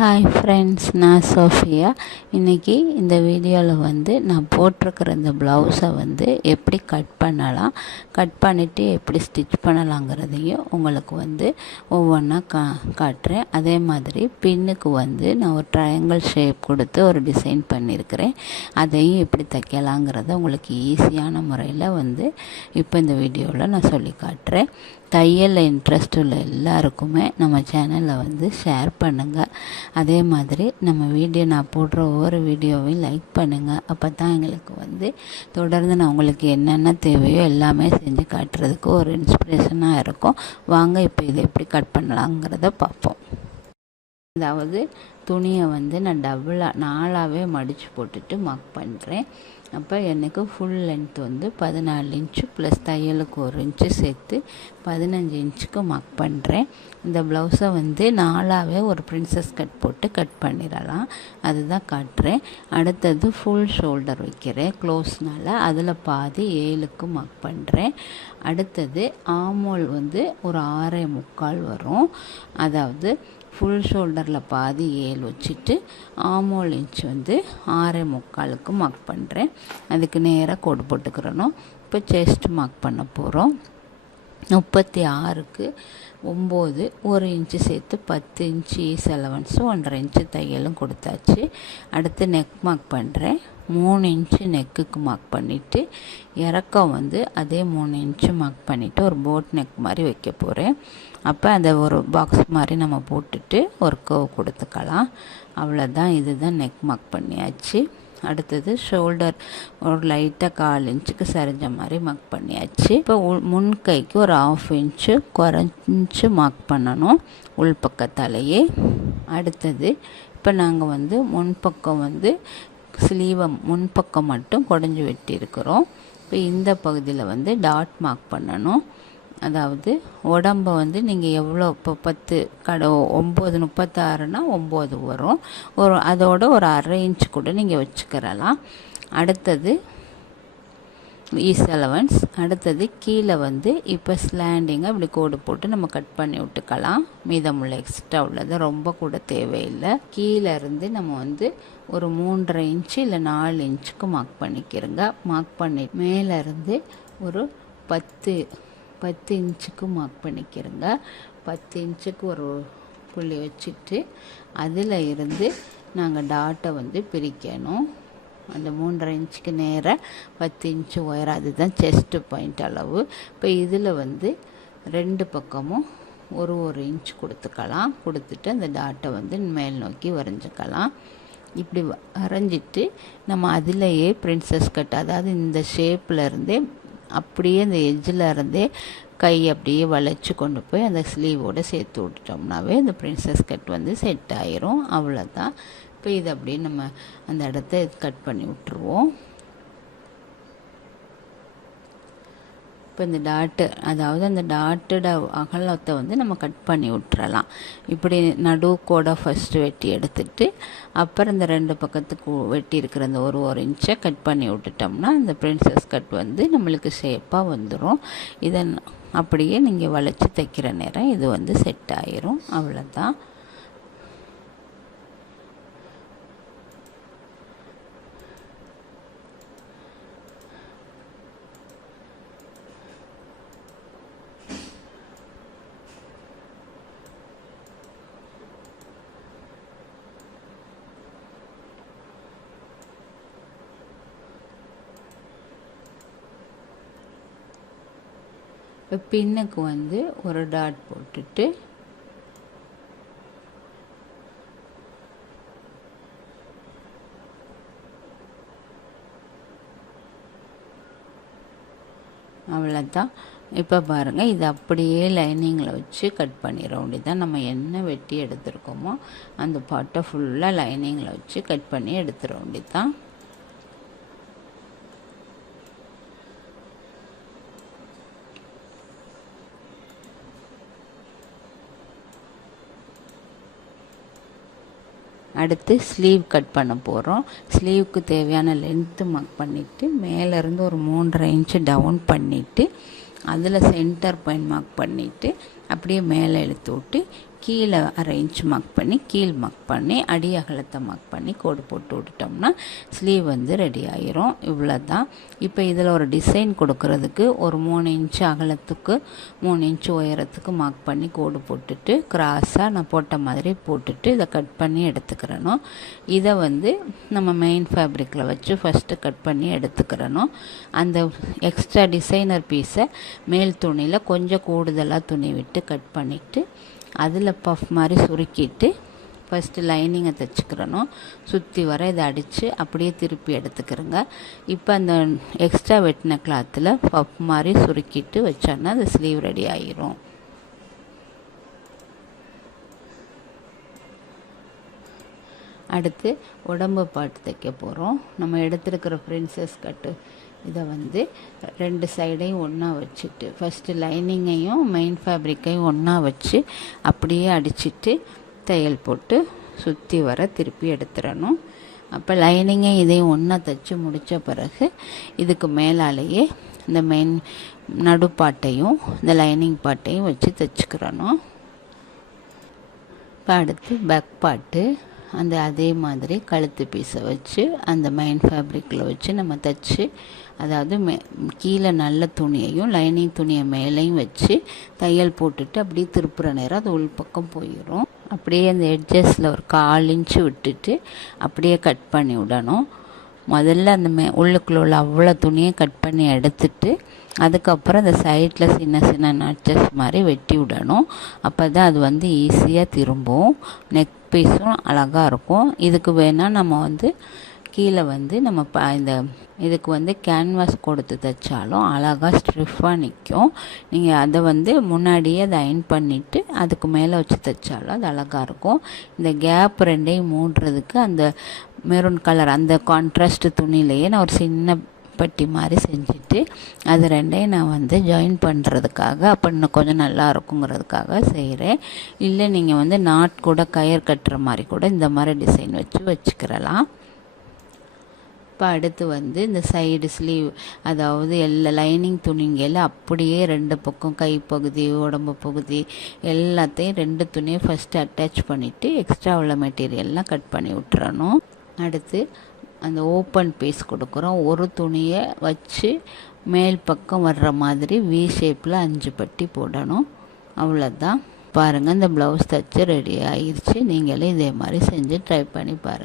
Hi friends, நான் Sofia. இன்றைக்கி இந்த வீடியோவில் நான் போட்டிருக்கிற இந்த ப்ளவுஸை எப்படி கட் பண்ணலாம், கட் பண்ணிவிட்டு எப்படி ஸ்டிச் பண்ணலாங்கிறதையும் உங்களுக்கு ஒவ்வொன்றா காட்டுறேன். அதே மாதிரி பின்னுக்கு நான் ஒரு ட்ரையாங்கிள் ஷேப் கொடுத்து ஒரு டிசைன் பண்ணியிருக்கிறேன். அதையும் எப்படி தைக்கலாங்கிறத உங்களுக்கு ஈஸியான முறையில் இப்போ இந்த வீடியோவில் நான் சொல்லி காட்டுறேன். தையலில் இன்ட்ரெஸ்ட் உள்ள எல்லாருக்குமே நம்ம சேனலில் ஷேர் பண்ணுங்கள். அதே மாதிரி நம்ம நான் போடுற ஒவ்வொரு வீடியோவையும் லைக் பண்ணுங்கள். அப்போ தான் எங்களுக்கு தொடர்ந்து நான் உங்களுக்கு என்னென்ன தேவையோ எல்லாமே செஞ்சு காட்டுறதுக்கு ஒரு இன்ஸ்பிரேஷனாக இருக்கும். வாங்க இப்போ இதை எப்படி கட் பண்ணலாங்கிறத பார்ப்போம். அதாவது துணியை நான் நாலாகவே மடித்து போட்டுட்டு மார்க் பண்ணுறேன். அப்போ எனக்கு ஃபுல் லென்த் 14 இன்ச்சு ப்ளஸ் தையலுக்கு 1 இன்ச்சு சேர்த்து 15 இன்ச்சுக்கு மார்க் பண்ணுறேன். இந்த ப்ளவுஸை நாலாகவே ஒரு பிரின்சஸ் கட் போட்டு கட் பண்ணிடலாம். அதுதான் காட்டுறேன். அடுத்தது ஃபுல் ஷோல்டர் வைக்கிறேன் க்ளோஸ்னால், அதில் பாதி 7க்கு மார்க் பண்ணுறேன். அடுத்தது ஆர்ம்ஹோல் ஒரு 6.25 வரும். அதாவது ஃபுல் ஷோல்டரில் பாதி 7 வச்சுட்டு ஆர்ம்ஹோல் இன்ச் 6.25க்கு மார்க் பண்ணுறேன். அதுக்கு நேராக கோடு போட்டுக்கிறணும். இப்போ செஸ்ட் மார்க் பண்ண போகிறோம். 36க்கு 9 1 இன்ச்சு சேர்த்து 10 இன்ச்சு ஈஸ் அலவன்ஸு 1.5 இன்ச்சு தையலும் கொடுத்தாச்சு. அடுத்து நெக் மார்க் பண்ணுறேன். 3 இன்ச்சு நெக்குக்கு மார்க் பண்ணிவிட்டு இறக்கம் அதே 3 இன்ச்சு மார்க் பண்ணிவிட்டு ஒரு போட் நெக் மாதிரி வைக்க போகிறேன். அப்போ அந்த ஒரு பாக்ஸ் மாதிரி நம்ம போட்டுட்டு ஒரு கர்வ் கொடுத்துக்கலாம். அவ்வளோதான், இதுதான் நெக் மார்க் பண்ணியாச்சு. அடுத்தது ஷோல்டர் ஒரு லைட்டாக 1/4 இன்ச்சுக்கு சரிஞ்ச மாதிரி மார்க் பண்ணியாச்சு. இப்போ முன் கைக்கு ஒரு 1/2 இன்ச்சு குறைஞ்சி மார்க் பண்ணணும் உள்பக்கத்தாலேயே. அடுத்தது இப்போ நாங்கள் முன்பக்கம் ஸ்லீவை முன்பக்கம் மட்டும் குடஞ்சி வெட்டியிருக்கிறோம். இப்போ இந்த பகுதியில் டாட் மார்க் பண்ணணும். அதாவது உடம்பை நீங்கள் எவ்வளோ இப்போ 10 9.36னா 9 வரும். அதோட ஒரு 1/2 இன்ச்சு கூட நீங்கள் வச்சுக்கிறலாம். அடுத்தது ஈஸ் அலவன்ஸ். அடுத்தது கீழே இப்போ ஸ்லாண்டிங்காக இப்படி கோடு போட்டு நம்ம கட் பண்ணி விட்டுக்கலாம். மீதமுள்ள எக்ஸ்ட்ரா உள்ளது ரொம்ப கூட தேவையில்லை. கீழே இருந்து நம்ம ஒரு 3.5 இன்ச்சு இல்லை 4 இன்ச்சுக்கு மார்க் பண்ணிக்கிறோங்க. மார்க் பண்ணி மேலேருந்து ஒரு 10 இன்ச்சுக்கு மார்க் பண்ணிக்கிறோங்க. 10 இன்ச்சுக்கு ஒரு புள்ளி வச்சுட்டு அதில் இருந்து நாங்கள் டாட்டை பிரிக்கணும். அந்த 3.5 இன்ச்சுக்கு நேராக 10 இன்ச்சு உயரம், அதுதான் செஸ்ட்டு பாயிண்ட் அளவு. இப்போ இதில் 2 பக்கமும் ஒரு இன்ச் கொடுத்துக்கலாம். கொடுத்துட்டு அந்த டாட்டை மேல் நோக்கி வரைஞ்சிக்கலாம். இப்படி வரைஞ்சிட்டு நம்ம அதிலேயே பிரின்சஸ் கட், அதாவது இந்த ஷேப்பில் இருந்தே அப்படியே இந்த எட்ஜில் இருந்தே கை அப்படியே வளைச்சி கொண்டு போய் அந்த ஸ்லீவோடு சேர்த்து விட்டுட்டோம்னாவே இந்த பிரின்சஸ் கட் செட் ஆயிரும். அவ்வளோதான். இப்போ இது அப்படியே நம்ம அந்த இடத்த கட் பண்ணி விட்டுருவோம். இப்போ இந்த டாட்டு, அதாவது அந்த டாட்டோட அகலத்தை நம்ம கட் பண்ணி விட்டுறலாம். இப்படி நடுக்கோட ஃபஸ்ட்டு வெட்டி எடுத்துட்டு அப்புறம் இந்த 2 பக்கத்துக்கு வெட்டி இருக்கிற அந்த ஒரு இன்ச்சை கட் பண்ணி விட்டுட்டோம்னா அந்த பிரின்சஸ் கட் நம்மளுக்கு ஷேப்பாக வந்துடும். இதை அப்படியே நீங்கள் வளைச்சி தைக்கிற நேரம் இது செட் ஆயிரும். அவ்வளோதான். இப்போ பின்னுக்கு ஒரு டாட் போட்டுட்டு அவ்வளோதான். இப்போ பாருங்கள், இது அப்படியே லைனிங்கில் வச்சு கட் பண்ணிட வேண்டியதான். நம்ம என்ன வெட்டி எடுத்துருக்கோமோ அந்த பாட்டை ஃபுல்லாக லைனிங்கில் வச்சு கட் பண்ணி எடுத்துட வேண்டியதான். அடுத்து ஸ்லீவ் கட் பண்ண போகிறோம். ஸ்லீவுக்கு தேவையான லென்த்து மார்க் பண்ணிவிட்டு மேலேருந்து ஒரு 3.5 இன்ச்சு டவுன் பண்ணிவிட்டு அதில் சென்டர் பாயிண்ட் மார்க் பண்ணிவிட்டு அப்படியே மேலே இழுத்து விட்டு கீழே 1/2 இன்ச் மார்க் பண்ணி கீழ் மார்க் பண்ணி அடி அகலத்தை மார்க் பண்ணி கோடு போட்டு விட்டுட்டோம்னா ஸ்லீவ் வந்து ரெடி ஆயிரும். இவ்வளோ தான். இப்போ இதில் ஒரு டிசைன் கொடுக்கறதுக்கு ஒரு 3 இன்ச் அகலத்துக்கு 3 இன்ச் உயரத்துக்கு மார்க் பண்ணி கோடு போட்டுட்டு கிராஸாக நான் போட்ட மாதிரி போட்டுட்டு இதை கட் பண்ணி எடுத்துக்கிறணும். இதை வந்து நம்ம மெயின் ஃபேப்ரிக்கில் வச்சு ஃபஸ்ட்டு கட் பண்ணி எடுத்துக்கிறணும். அந்த எக்ஸ்ட்ரா டிசைனர் பீஸை மேல் துணியில் கொஞ்சம் கூடுதலாக துணி விட்டு கட் பண்ணிவிட்டு அதில் பஃப் மாதிரி சுருக்கிட்டு ஃபஸ்ட்டு லைனிங்கை தைச்சிக்கிறணும். சுற்றி வர இதை அடித்து அப்படியே திருப்பி எடுத்துக்கிறோங்க. இப்போ அந்த எக்ஸ்ட்ரா வெட்டின கிளாத்தில் பஃப் மாதிரி சுருக்கிட்டு வச்சோன்னா அந்த ஸ்லீவ் ரெடி ஆகிரும். அடுத்து உடம்பு பாட்டு தைக்க போகிறோம். நம்ம எடுத்துருக்கிற பிரின்சஸ் கட்டு இதை வந்து 2 சைடையும் ஒன்றா வச்சுட்டு ஃபஸ்ட்டு லைனிங்கையும் மெயின் ஃபேப்ரிக்கையும் ஒன்றா வச்சு அப்படியே அடிச்சுட்டு தையல் போட்டு சுற்றி வர திருப்பி எடுத்துடணும். அப்போ லைனிங்கை இதையும் ஒன்றா தைச்சி முடித்த பிறகு இதுக்கு மேலாலேயே இந்த மெயின் நடுப்பாட்டையும் இந்த லைனிங் பாட்டையும் வச்சு தைச்சிக்கிறணும். இப்போ அடுத்து பேக் பாட்டு அந்த அதே மாதிரி கழுத்து பீஸை வச்சு அந்த மெயின் ஃபேப்ரிக்கில் வச்சு நம்ம தைச்சி, அதாவது கீழே நல்ல துணியையும் லைனிங் துணியை மேலேயும் வச்சு தையல் போட்டுட்டு அப்படியே திருப்புற நேரம் அது உள்பக்கம் போயிடும். அப்படியே அந்த எட்ஜஸில் ஒரு 1/4 இன்ச்சு விட்டுட்டு அப்படியே கட் பண்ணி விடணும். முதல்ல அந்த உள்ளுக்குள்ள உள்ள அவ்வளோ துணியை கட் பண்ணி எடுத்துட்டு அதுக்கப்புறம் அந்த சைடில் சின்ன சின்ன நட்சஸ் மாதிரி வெட்டி விடணும். அப்போ தான் அது வந்து ஈஸியாக திரும்பும். நெக் பீஸும் அழகாக இருக்கும். இதுக்கு வேணால் நம்ம வந்து கீழே வந்து நம்ம இந்த இதுக்கு வந்து கேன்வாஸ் கொடுத்து தைச்சாலும் அழகாக ஸ்ட்ரிஃபாக நிற்கும். நீங்கள் அதை வந்து முன்னாடியே அதை அயன் பண்ணிவிட்டு அதுக்கு மேலே வச்சு தைச்சாலும் அது அழகாக இருக்கும். இந்த கேப் 2ஐயும் மூடுறதுக்கு அந்த மெரூன் கலர் அந்த கான்ட்ராஸ்ட் துணியிலையே நான் ஒரு சின்ன பட்டி மாதிரி செஞ்சுட்டு அது 2ஐயும் நான் வந்து ஜாயின் பண்ணுறதுக்காக அப்போ இன்னும் கொஞ்சம் நல்லா இருக்குங்கிறதுக்காக செய்கிறேன். இல்லை நீங்கள் வந்து நாட் கூட கயிறு கட்டுற மாதிரி கூட இந்த மாதிரி டிசைன் வச்சுக்கிறலாம். இப்போ அடுத்து வந்து இந்த சைடு ஸ்லீவ், அதாவது எல்லா லைனிங் துணிங்கையில் அப்படியே 2 பக்கம் கைப்பகுதி உடம்பு பகுதி எல்லாத்தையும் 2 துணியை ஃபஸ்ட்டு அட்டாச் பண்ணிவிட்டு எக்ஸ்ட்ரா உள்ள மெட்டீரியல்லாம் கட் பண்ணி விட்டுறணும். அடுத்து அந்த ஓப்பன் பீஸ் கொடுக்குறோம். ஒரு துணியை வச்சு மேல் பக்கம் வர்ற மாதிரி வி ஷேப்பில் 5 பட்டி போடணும். அவ்வளோதான். பாருங்கள், இந்த ப்ளவுஸ் தைச்சி ரெடி ஆகிடுச்சு. நீங்களே இதே மாதிரி செஞ்சு ட்ரை பண்ணி பாருங்கள்.